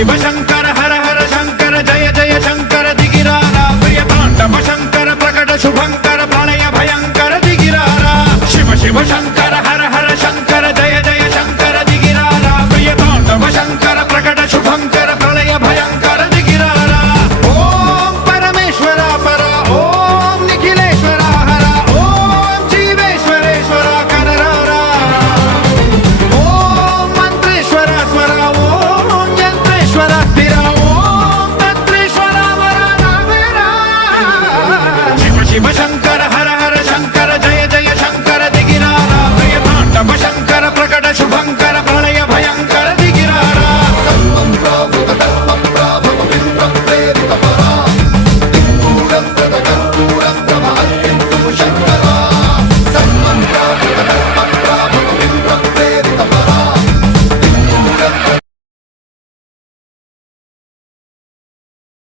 शिव शंकर हर हर शंकर जय जय शंकर दिगिरारा प्रिय तांडव शंकर प्रकट शुभंकर प्रलय भयंकर दिगिरारा शिव शिव शंकर